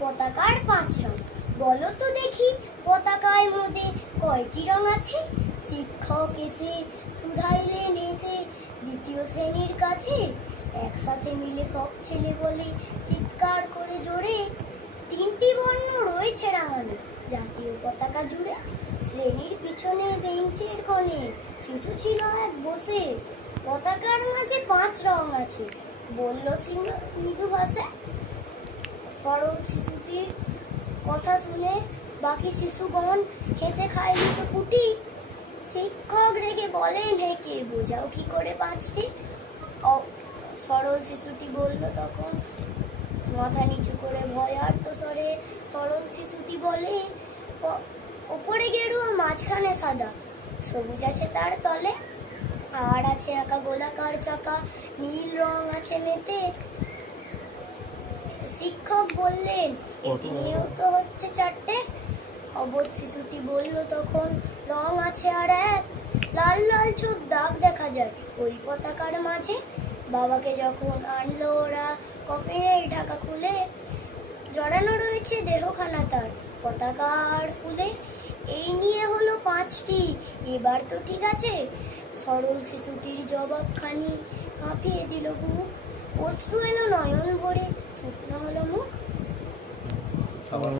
পতাকার 5 রং। বলো তো দেখি পতাকায় মধ্যে কয়টি রং আছে? শিক্ষক এসে শুধাইলেন হেসে দ্বিতীয় শ্রেণীর কাছে। একসাথে মিলে সব ছেলে বলে চিৎকার করে জোরে, 3টি বর্ণ রয়েছে রাঙানো জাতীয় পতাকা জুড়ে। শ্রেণীর পিছনে বেঞ্চের কোণে শিশু ছিল এক বসে। পতাকার মাঝে 5 রং আছে, বলল মৃদু ভাষায়। সরল শিশুটির কথা শুনে বাকি শিশুগণ হেসে খাইল তো কুটি। শিক্ষক রেগে বলেন, হেঁকে বোঝাও কি করে 5টি? সরল শিশুটি বলল তখন মাথা নিচু করে ভয়ার্ত স্বরে। সরল শিশুটি বলে, ওপরে গেরুয়া মাঝখানে সাদা, সবুজ আছে তার তলে, আর আছে আঁকা গোলাকার চাকা, নীল রং আছে মেতে। শিক্ষক বললেন, এটি নিয়েও তো হচ্ছে 4টে। অবোধ শিশুটি বলল তখন, রং আছে আর এক, লাল লাল ছোপ দাগ দেখা যায় ওই পতাকার মাঝে। বাবাকে যখন আনলো ওরা কফিনের ঢাকা খুলে, জড়ানো রয়েছে দেহখানা তার পতাকার ফুলে। এই নিয়ে হলো 5টি, এবার তো ঠিক আছে? সরল শিশুটির জবাবখানি কাঁপিয়ে দিল বুক, অশ্রু এলো নয়ন ভরে, শুকনো হলো মুখ।